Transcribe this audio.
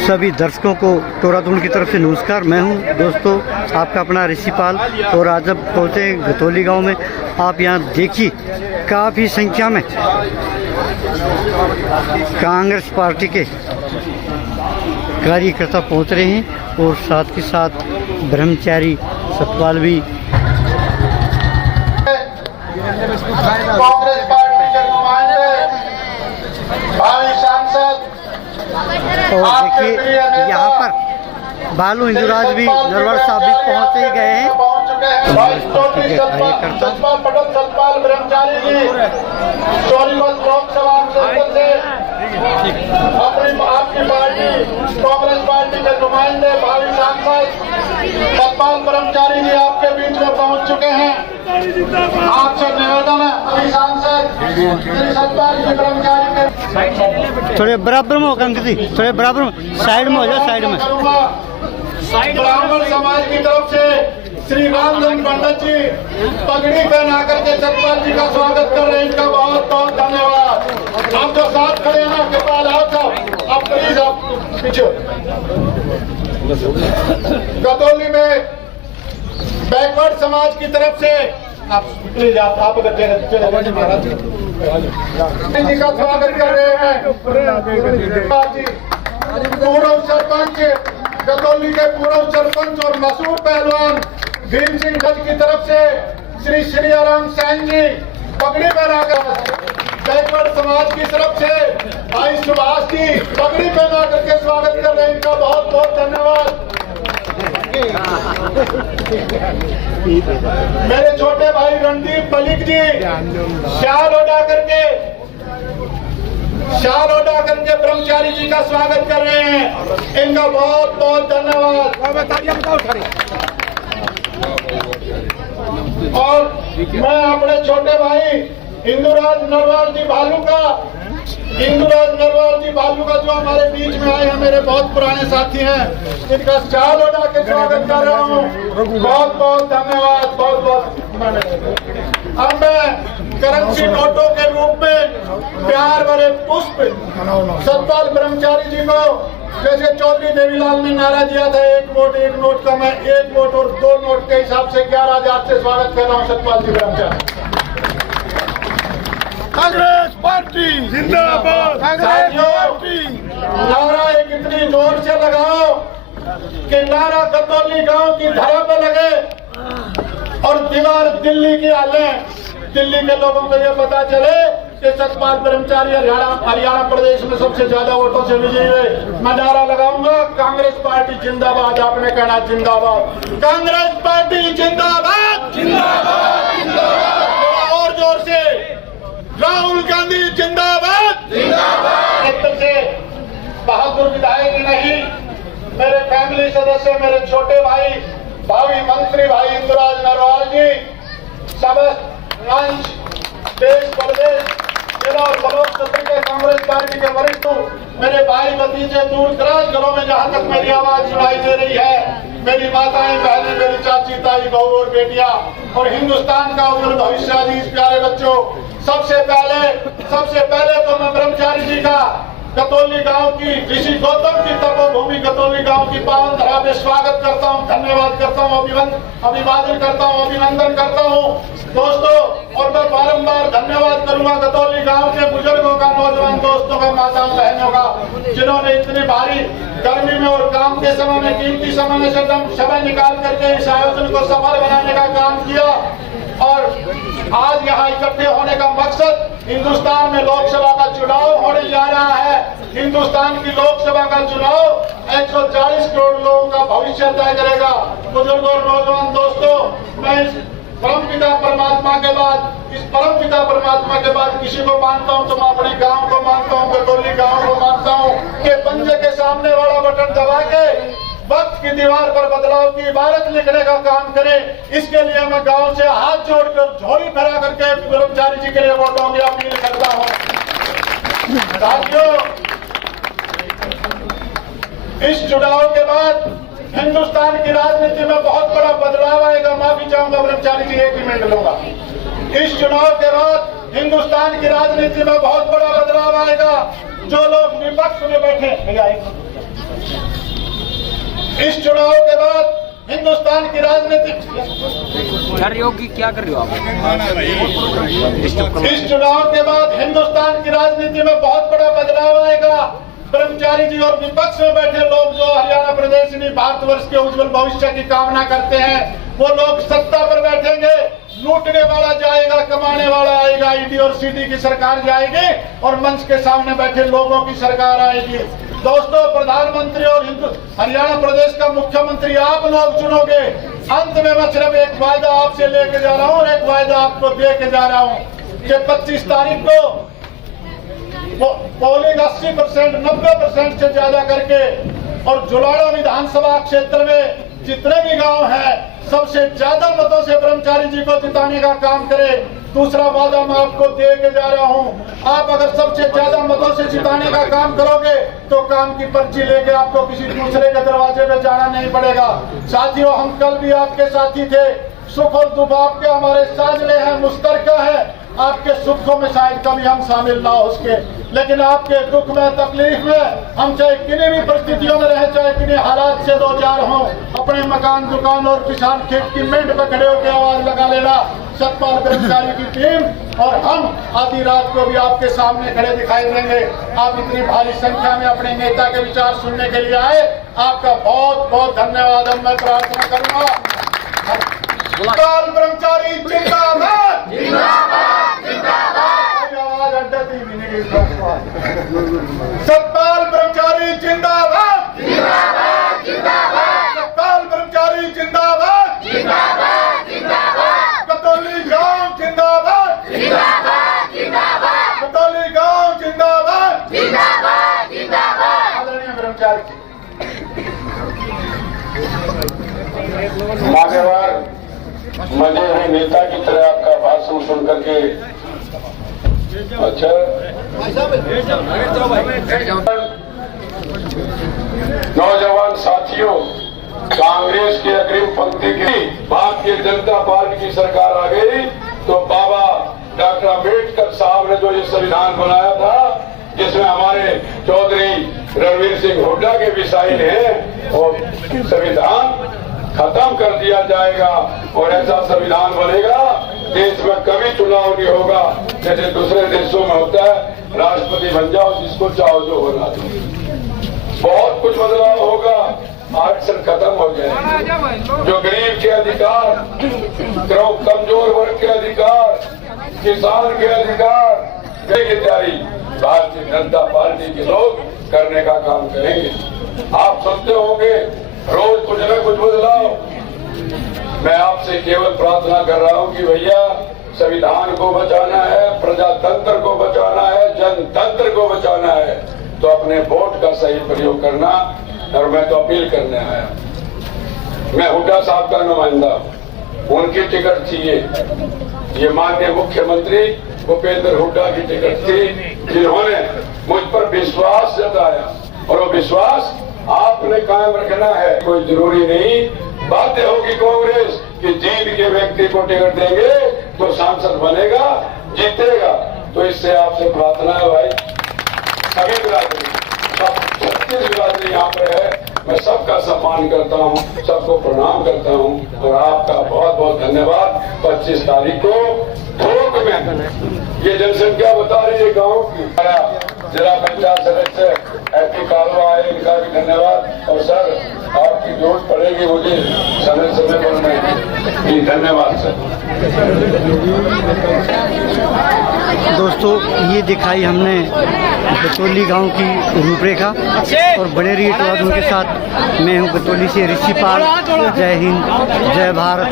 सभी दर्शकों को टोरातुंड की तरफ से नमस्कार। मैं हूं दोस्तों आपका अपना ऋषिपाल और आज अब पहुँचे गतौली गांव में। आप यहां देखिए काफ़ी संख्या में कांग्रेस पार्टी के कार्यकर्ता पहुंच रहे हैं और साथ के साथ ब्रह्मचारी सतपाल भी। कांग्रेस पार्टी के नुमाइंदे भावी सांसद और देखिए यहाँ पर बालू हिंदुराज भी नरवर साहब भी पहुँच ही गए हैं। सतपाल पटेल सतपाल ब्रह्मचारी जी सोनीपत लोकसभा क्षेत्र से अपनी आपकी पार्टी कांग्रेस पार्टी के नुमाइंदे भावी सांसद सतपाल ब्रह्मचारी जी आपके बीच में पहुंच चुके हैं। आपसे निवेदन है अभी सांसद श्री सतपाल जी ब्रह्मचारी के थोड़े बराबर में होगा अंकित जी, थोड़े बराबर में साइड में हो जाओ, साइड में। ब्राह्मण समाज की तरफ से श्री रामचंद्र पंडित जी पगड़ी पहना करके सतपाल जी का स्वागत कर रहे हैं। इनका बहुत बहुत धन्यवाद। हम जो साथ खड़े हैं कृपाल आओ साहब, अब प्लीज आप पीछे। गतौली में बैकवर्ड समाज की तरफ से आप प्लीज आप अगर महाराज जी का स्वागत कर रहे हैं। पूर्व सरपंच गतौली के पूर्व सरपंच और मशहूर पहलवान भीम सिंह गज की तरफ से श्री श्रीराम सैन जी पगड़ी पहनाकर बैकवर्ड समाज की तरफ से भाई सुभाष जी पगड़ी पहना करके स्वागत कर रहे हैं। इनका बहुत बहुत धन्यवाद। मेरे छोटे भाई रणदीप मलिक जी शाल ओढ़ा करके ब्रह्मचारी जी का स्वागत कर रहे हैं। इनका बहुत बहुत धन्यवाद। और मैं अपने छोटे भाई हिंदुराज नरवाल जी भालू का जो हमारे बीच में आए हैं, मेरे बहुत पुराने साथी हैं, इनका शाल ओढ़ा के स्वागत कर रहा हूँ। बहुत बहुत धन्यवाद, बहुत बहुत। अब मैं करेंसी नोटों के रूप में प्यार भरे पुष्प सतपाल ब्रह्मचारी जी को, जैसे चौधरी देवीलाल ने नारा दिया था एक नोट का, मैं 1 वोट और 2 नोट के हिसाब से 11,000 से स्वागत कर रहा हूँ सतपाल जी ब्रह्मचारी। कांग्रेस पार्टी जिंदाबाद। कांग्रेस पार्टी नारा एक इतनी जोर से लगाओ कि नारा गतौली गांव की धरा पे लगे और दीवार दिल्ली की हाले। दिल्ली के लोगों को यह पता चले कि सतपाल ब्रह्मचारी हरियाणा प्रदेश में सबसे ज्यादा वोटों से विजयी हुए। मैं नारा लगाऊंगा कांग्रेस पार्टी जिंदाबाद। आपने कहना जिंदाबाद, कांग्रेस पार्टी जिंदाबाद, जिंदाबाद, जिंदाबाद। और जोर से राहुल गांधी जिंदाबाद, जिंदाबाद। क्षेत्र से बहादुर विधायक नहीं, मेरे फैमिली सदस्य, मेरे छोटे भाई भावी मंत्री भाई हिंदुराज नरवाल जी, समस्त मंच देश प्रदेश जिला और ब्लॉक सत्र के कांग्रेस पार्टी के वरिष्ठ मेरे भाई भतीजे दूर दराज घरों में जहां तक मेरी आवाज सुनाई दे रही है, मेरी माताएं बहनें, मेरी चाची ताई बहू और बेटियां और हिंदुस्तान का उज्जवल भविष्य आदि प्यारे बच्चों, सबसे पहले तो मैं ब्रह्मचारी जी का गतौली गांव की ऋषि गौतम की तपोभूमि गतौली गांव की पावन धरा में स्वागत करता हूं, धन्यवाद करता हूं, अभिवादन करता हूं, अभिनंदन करता हूं दोस्तों। और मैं बारंबार धन्यवाद करूंगा गतौली गांव के बुजुर्गों का, नौजवान दोस्तों का, माताओं बहनों का, जिन्होंने इतनी भारी गर्मी में और काम के समय में कीमती समय में समय निकाल करके इस आयोजन को सफल बनाने का काम किया। और आज यहाँ इकट्ठे होने का मकसद हिंदुस्तान में लोकसभा का चुनाव होने जा रहा है। हिंदुस्तान की लोकसभा का चुनाव 140 करोड़ लोगों का भविष्य तय करेगा। बुजुर्गों और नौजवान दोस्तों, मैं इस परमपिता परमात्मा के बाद किसी को मानता हूं तो मैं अपने गांव को मानता हूं, गतौली गांव को मानता हूं कि पंजे के सामने वाला बटन दबा के वक्त की दीवार पर बदलाव की इबारत लिखने का काम करें। इसके लिए मैं गांव से हाथ जोड़कर झोली फैला करके ब्रह्मचारी जी के लिए वोटों की अपील करता हूं। साथियों, इस चुनाव के बाद हिंदुस्तान की राजनीति में बहुत बड़ा बदलाव आएगा। माफी चाहूंगा ब्रह्मचारी जी, 1 मिनट लूंगा। इस चुनाव के बाद हिंदुस्तान की राजनीति में बहुत बड़ा बदलाव आएगा। जो लोग विपक्ष में बैठे, इस चुनाव के बाद हिंदुस्तान की राजनीति, कर रहे हो कि क्या कर रहे हो आप? इस चुनाव के बाद हिंदुस्तान की राजनीति में बहुत बड़ा बदलाव आएगा। ब्रह्मचारी जी और विपक्ष में बैठे लोग जो हरियाणा प्रदेश में भारतवर्ष के उज्जवल भविष्य की कामना करते हैं, वो लोग सत्ता पर बैठेंगे। लूटने वाला जाएगा, कमाने वाला आएगा, ईडी और सीडी की सरकार जाएगी और मंच के सामने बैठे लोगों की सरकार आएगी। दोस्तों, प्रधानमंत्री और हरियाणा प्रदेश का मुख्यमंत्री आप लोग चुनोगे। अंत में मैं सिर्फ एक वायदा आपसे लेके जा रहा हूँ और एक वायदा आपको दे के जा रहा हूँ कि 25 तारीख को पोलिंग 80%, 90% से ज्यादा करके और जुलाड़ा विधानसभा क्षेत्र में जितने भी गांव हैं, सबसे ज्यादा मतों से ब्रह्मचारी जी को जिताने का काम करें। दूसरा वादा मैं आपको दे के जा रहा हूं, आप अगर सबसे ज्यादा मतों से जिताने का काम करोगे तो काम की पर्ची लेके आपको किसी दूसरे के दरवाजे पे जाना नहीं पड़ेगा। साथियों, हम कल भी आपके साथी थे। सुख और दुख आपके हमारे साझले हैं, मुश्तरका है। आपके सुखों में शायद कभी हम शामिल ना हो सके, लेकिन आपके दुख में, तकलीफ में हम चाहे किन्हीं भी परिस्थितियों में रहे, चाहे किन्हीं हालात से दो चार हों, अपने मकान, दुकान और किसान खेत की मेंढ पर खड़े होकर आवाज लगा लेना। सतपाल ब्रह्मचारी की टीम और हम आधी रात को भी आपके सामने खड़े दिखाई देंगे। आप इतनी भारी संख्या में अपने नेता के विचार सुनने के लिए आए, आपका बहुत बहुत धन्यवाद। अब मैं प्रार्थना करूंगा, सतपाल ब्रह्मचारी जिंदाबाद, आवाज अड्डती भी नहीं। सतपाल ब्रह्मचारी जिंदाबाद, सतपाल ब्रह्मचारी जिंदाबाद, कतौली गांव जिंदाबाद, कतौली गांव जिंदाबाद, आदरणीय ब्रह्मचारी जी। मान्यवर, मजे हुए नेता की तरह आपका भाषण सुन करके अच्छा। नौजवान साथियों, कांग्रेस की अग्रिम पंक्ति की भारतीय जनता पार्टी की सरकार आ गई तो बाबा डॉक्टर अम्बेडकर साहब ने जो ये संविधान बनाया था, जिसमें हमारे चौधरी रणवीर सिंह हुड्डा के भी साइन हैं, और संविधान खत्म कर दिया जाएगा और ऐसा संविधान बनेगा देश में कभी चुनाव नहीं होगा। जैसे दूसरे देशों में होता है, राष्ट्रपति बन जाओ, जिसको चाहो जो होना दो। बहुत कुछ बदलाव होगा, आरक्षण खत्म हो जाएगा। जो गरीब के अधिकार, कमजोर वर्ग के अधिकार, किसान के अधिकार की तैयारी भारतीय जनता पार्टी के लोग करने का काम करेंगे। आप सुनते होंगे रोज कुछ न कुछ बदलाव। मैं आपसे केवल प्रार्थना कर रहा हूं कि भैया, संविधान को बचाना है, प्रजातंत्र को बचाना है, जनतंत्र को बचाना है, तो अपने वोट का सही प्रयोग करना। और मैं तो अपील करने आया, मैं हुड्डा साहब का नुमाइंदा हूं, उनकी टिकट थी ये माननीय मुख्यमंत्री भूपेंद्र हुड्डा की टिकट थी, जिन्होंने मुझ पर विश्वास जताया और वो विश्वास आपने कायम रखना है। कोई जरूरी नहीं बातें होगी कांग्रेस कि जीत के व्यक्ति को टिकट देंगे तो सांसद बनेगा, जीतेगा। तो इससे आपसे प्रार्थना है भाई, सभी बिरादरी, सब 36 बिरादरी यहाँ पे है, मैं सबका सम्मान करता हूँ, सबको प्रणाम करता हूँ और आपका बहुत बहुत धन्यवाद। 25 तारीख को थोक में ये जनसंख्या बता रही है गाँव की, जिला पंचायत सदस्य एपी कालवा आए, इनका भी धन्यवाद। और सर, आपकी जरूरत पड़ेगी मुझे समय समय पर मैं। धन्यवाद सर। दोस्तों, ये दिखाई हमने गतौली गांव की रूपरेखा और बड़े रीटवाद उनके साथ। मैं हूं गतौली से ऋषिपाल। जय हिंद, जय भारत।